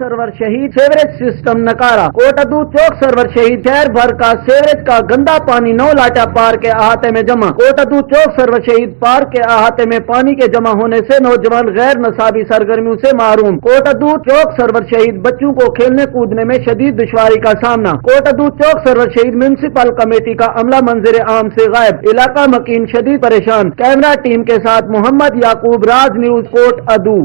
سرور شہید sewerage system نکارا۔ کوٹادو چوک سرور شہید شہر بھر کا سیوریج کا گندا پانی نو لاٹا پارک کے احاطے میں جمع۔ کوٹادو چوک سرور شہید پارک کے احاطے میں پانی کے جمع ہونے سے نوجوان غیر نصابی سرگرمیوں سے محروم۔ کوٹادو چوک سرور شہید بچوں کو کھیلنے کودنے میں شدید دشواری کا سامنا۔ کوٹادو چوک سرور شہید میونسپل کمیٹی کا عملہ منظر عام سے غائب، علاقہ مکین شدید پریشان۔ کیمرہ ٹیم کے ساتھ محمد یعقوب، راز نیوز، کوٹ ادو۔